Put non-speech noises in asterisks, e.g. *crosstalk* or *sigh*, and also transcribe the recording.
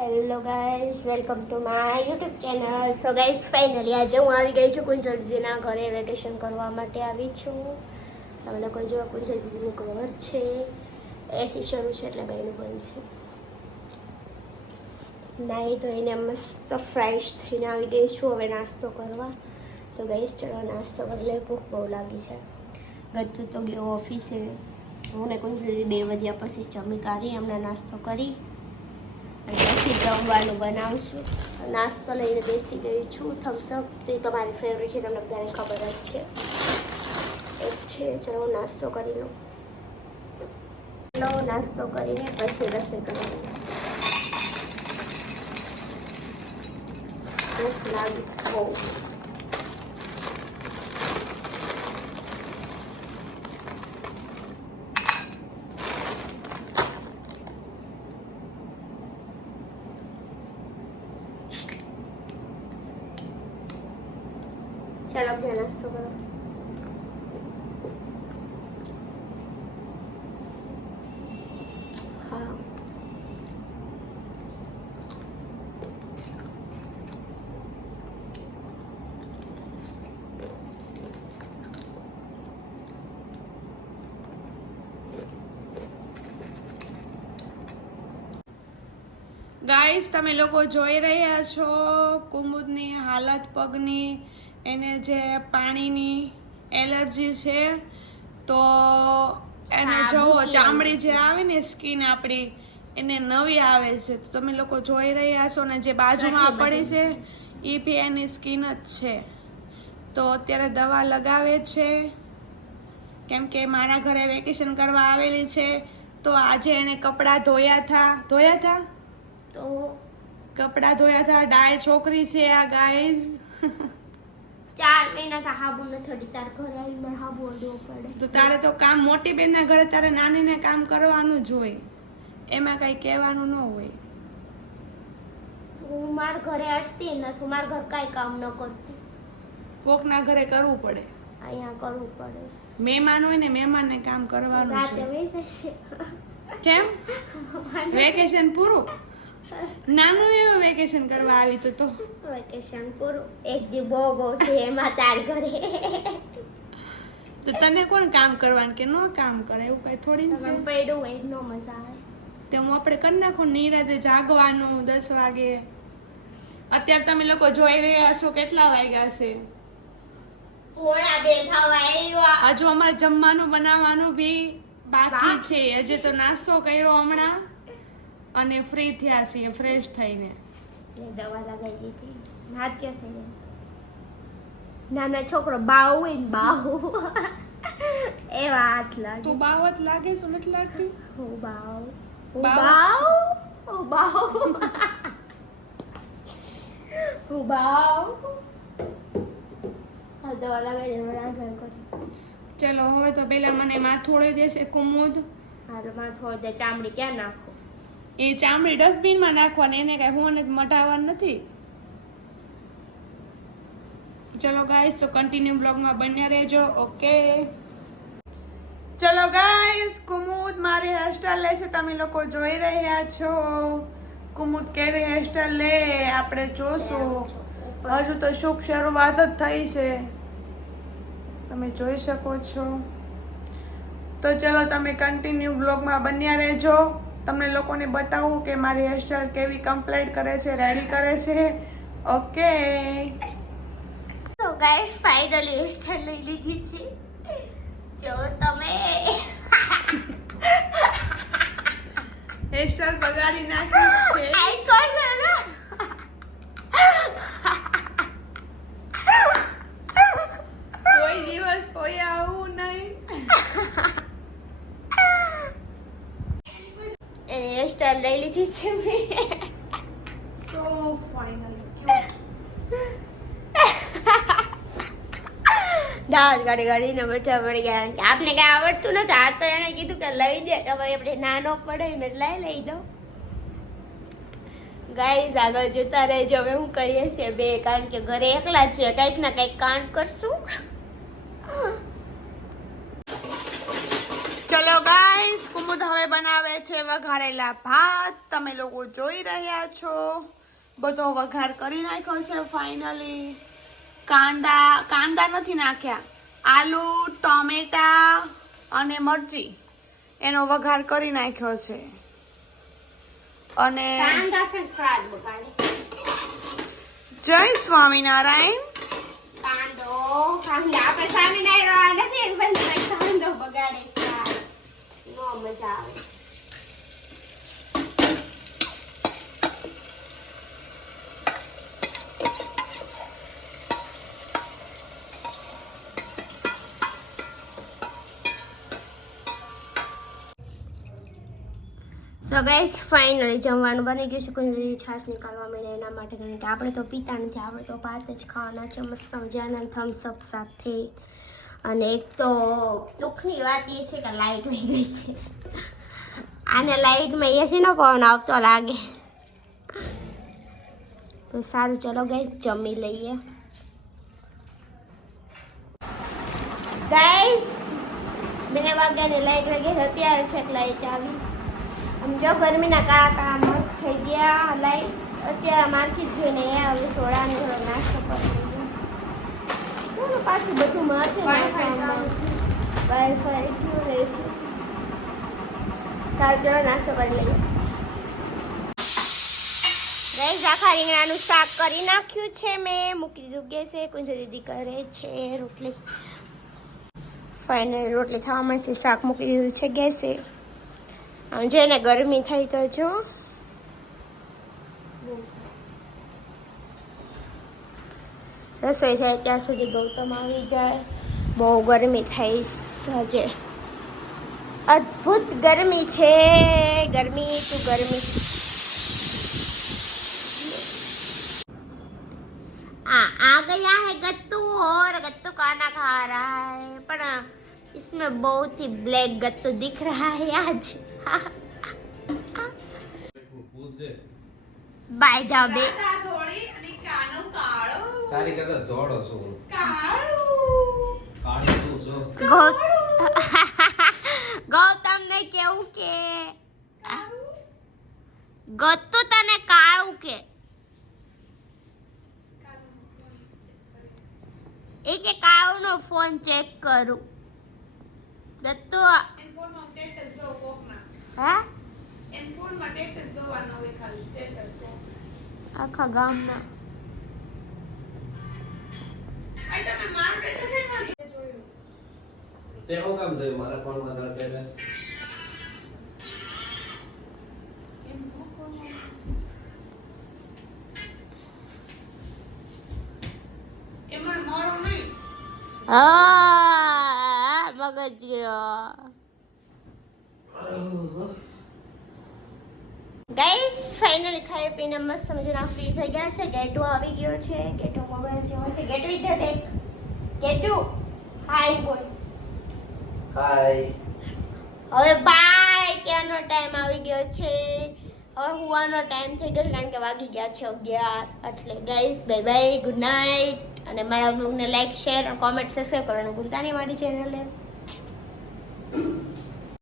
Hello guys welcome to my YouTube channel so guys finally આજે હું આવી ગઈ છું કુંજલ દીદીના ઘરે વેકેશન કરવા માટે આવી છું. તમે લોકો જેવા કુંજલ દીદીનું ઘર છે? એસી શરૂ છે એટલે બહેનું બંધ છે. નાહી ધોઈને મસ્ત ફ્રેશ થઈને આવી ગઈ છું. હવે નાસ્તો કરવા. તો ગઈશ ચલો નાસ્તો કરી લે ભૂખ બહુ લાગી છે. ગતું તો ગયો ઓફિસે હું ને કુંજલ દીદી બે વાગ્યા પછી જમી કાઢી હમણાં નાસ્તો કરી. પછી જમવાનું બનાવશું. નાસ્તો લઈને બેસી ગઈ છું. થમ્સઅપ તે તો મારી ફેવરેટ છે, તમને બધાને ખબર જ છે. એક છે, ચાલો હું નાસ્તો કરી લઉં. ચાલો નાસ્તો કરીને પછી રસોઈ કરવાની. લાગી. બહુ. ચાલો આપણે નાસ્તો ગાઈસ તમે લોકો જોઈ રહ્યા છો કુમુદની હાલત પગની. એને જે પાણીની એલર્જી છે તો એને જવો ચામડી જે આવે ને સ્કિન આપણી એને નવી આવે છે. તો તમે લોકો જોઈ રહ્યા છો ને જે બાજુમાં પડી છે. એ બી એની સ્કિન જ છે. તો અત્યારે દવા લગાવે છે. કેમ કે મારા ઘરે વેકેશન કરવા આવેલી છે તો આજે એને કપડાં ધોયા થા. ધોયા થા? તો? કપડાં ધોયા હતા ડાય છોકરી છે આ ગાઈઝ *laughs* ચાર મહિના હાબુ ન થોડી તાર ઘરે આવી મને હાબુ અડવો પડે. તો તારે તો કામ મોટી બેનના ઘરે તારે નાનીને કામ કરવાનું જ હોય. એમાં કઈ કહેવાનું ન હોય. હું મારા ઘરે અટતી નથી. મારા ઘર કઈ કામ ન કરતી. કોક ના ઘરે કરવું પડે. અહીંયા કરવું પડે. મહેમાન હોય ને મહેમાન ને કામ કરવાનું છે રાતે કેમ? *laughs* વેકેશન પૂરું? નાનું એવું વેકેશન કરવા આવી તો તો. વેકેશન પૂરું એક દી બહુ બહુ છે એમાં તાર ઘરે. તો તને કોણ કામ કરવાનું કે ન કામ કરે? એવું કઈ થોડી ને પડ્યું હોય નો મજા આવે. તો હું આપણે કરી નાખો નિરાતે જાગવાનું દસ વાગે. અત્યારે તમે લોકો જોઈ રહ્યા છો કેટલા વાગ્યા છે? હજુ અમારે જમવાનું બનાવવાનું બી બાકી છે. હજી તો નાસ્તો કર્યો હમણાં. અને ફ્રી થયા છીએ ફ્રેશ થઈને. દવા લગાવી દીધી. હાથ કે થઈ નાના છોકરો બાવ હોય ને બાવ. એવા હાથ લાગે. તું બાવત લાગે શું નથી લાગતી? હું બાવ. હું બાવ બાવ. હું બાવ. હું બાવ. દવા લગાવી દેવા મને કરી. ચલો હવે તો પેલા મને માથું ઓળી દેશે કુમુદ. હાલ તો માથું હોય ચામડી ક્યાં નાખો? એ ચામડી ડસ્ટબિનમાં નાખવાની, એને કાંઈ હું નથી મટાવવાનું નથી. ચલો ગાઈસ તો કન્ટિન્યુ બ્લોગમાં બન્યા રહેજો ઓકે ચલો ગાઈસ કુમુદ મારી હેરસ્ટાઈલ લે છે, તમે લોકો જોઈ રહ્યા છો. કુમુદ કેવી હેરસ્ટાઈલ લે, આપણે જોશું. હજુ તો શુભ શરૂઆત જ થઈ છે. તમે જોઈ શકો છો. તો ચલો, તમે કન્ટિન્યુ બ્લોગમાં બન્યા રહેજો. તમને લોકોને બતાવું કે મારી હેરસ્ટાઈલ કેવી કમ્પ્લીટ કરે છે રેડી કરે છે? ઓકે તો ગાઈસ ફાઇનલી હેરસ્ટાઈલ લઈ લીધી છે. જો તમે. હેરસ્ટાઈલ બગાડી નાખી છે. આઈ કોણ છે ને? કોઈ દિવસ કોઈ આવું નહીં એની હેરસ્ટાઈલ લઈ લીધી છે મેં સો ફાઇનલી દાળ ગાડી ગાડીને બેઠા પડી ગયા. આપને કઈ આવડતું નથી. આ તો એણે કીધું કે લઈ દે. તમારે આપણે નાનો પડે ને લઈ લઈ દો ગાઈઝ આગળ જોતા રહેજો. હવે હું કરીએ છીએ બે. કારણ કે ઘરે એકલા જ છે કંઈક ના કંઈક કાંડ કરશું. કુમુદ હવે બનાવે છે વઘારેલા ભાત. તમે લોકો જોઈ રહ્યા છો. બધો વઘાર કરી નાખ્યો છે ફાઇનલી કાંદા કાંદા નથી નાખ્યા. આલુ ટોમેટા અને મરચી એનો વઘાર કરી નાખ્યો છે. અને જય સ્વામિનારાયણ. કાંદો. કાંદા. આપણે સ્વામિનારાયણ નથી એક બંધ કાંદો બગાડે મજા આવે. સો ગાઈસ ફાઇનલી જમવાનું બની ગયું છે. કોઈ છાશ નીકાળવા મળે એના માટે. કારણ કે આપણે તો પીતા નથી. આપણે તો ભાત જ ખાવાના છે. મસ્ત મજાના થમ્સ અપ સાથે. અને એક તો દુઃખની વાત એ છે કે લાઈટ વહી ગઈ છે. આને લાઈટમાં છે ને પવન આવતો લાગે. તો સારું, ચલો ગઈશ જમી લઈએ. ગાઈસ બે વાગ્યાની લાઈટ વગેરે અત્યારે છે લાઈટ આવી. આમ જો ગરમીના કાળા કાળા મસ્ત થઈ ગયા લાઈટ અત્યારે માર્કેટ જઈને અહીંયા આવ્યું સોડાની નાસ્તો કરી લઈએ ચાલો પાછું બધું માથે વાઈફાઈ થી લેશું સારું ચલો નાસ્તો કરી લઈએ. ગઈસ આખા રીંગણાનું શાક કરી નાખ્યું છે મેં. મૂકી દીધું ગેસે કુંજ દીદી કરે છે રોટલી. ફાઇનલ રોટલી થવા મળશે. શાક મૂકી દીધું છે ગેસે આમ જોઈને ને ગરમી થઈ તો જો રસોઈ થાય ત્યાં સુધી ગૌતમ આવી જાય બહુ ગરમી થઈ સજે અદ્ભુત ગરમી છે ગરમી તું ગરમી आ आ गया है गत्तू और गत्तू खाना खा रहा है पर इसमें बहुत ही ब्लैक गत्तू दिख रहा है आज બાય જાઓ બે તારી કરતા જોડો છું હું. કાળું. કાળી જો. ગૌતમ ને કેવું કે? ગતું તને કાળું કે. એ કે કાળું નો ફોન ચેક કરું. દત્તુ હે? આખા ગામના તે હું કામ મારા તારા હા મગજ ગયો. ગાઈસ ફાઇનલી ખાઈ પીને મસ્ત મજાના ફ્રી થઈ ગયા છે. ગેટુ આવી ગયો છે. ગેટુ મોબાઈલ જેવો છે. ગેટુ ઇધર દેખ. ગેટુ હાય બોલ હાય હવે બાય ક્યાંનો ટાઈમ આવી ગયો છે? હવે હુવાનો ટાઈમ થઈ ગયો કારણ કે વાગી ગયા છે અગિયાર. એટલે guys bye bye good night અને મારા બ્લોગને લાઈક શેર અને કોમેન્ટ સબસ્ક્રાઈબ કરવાનું ભૂલતા નહીં મારી ચેનલને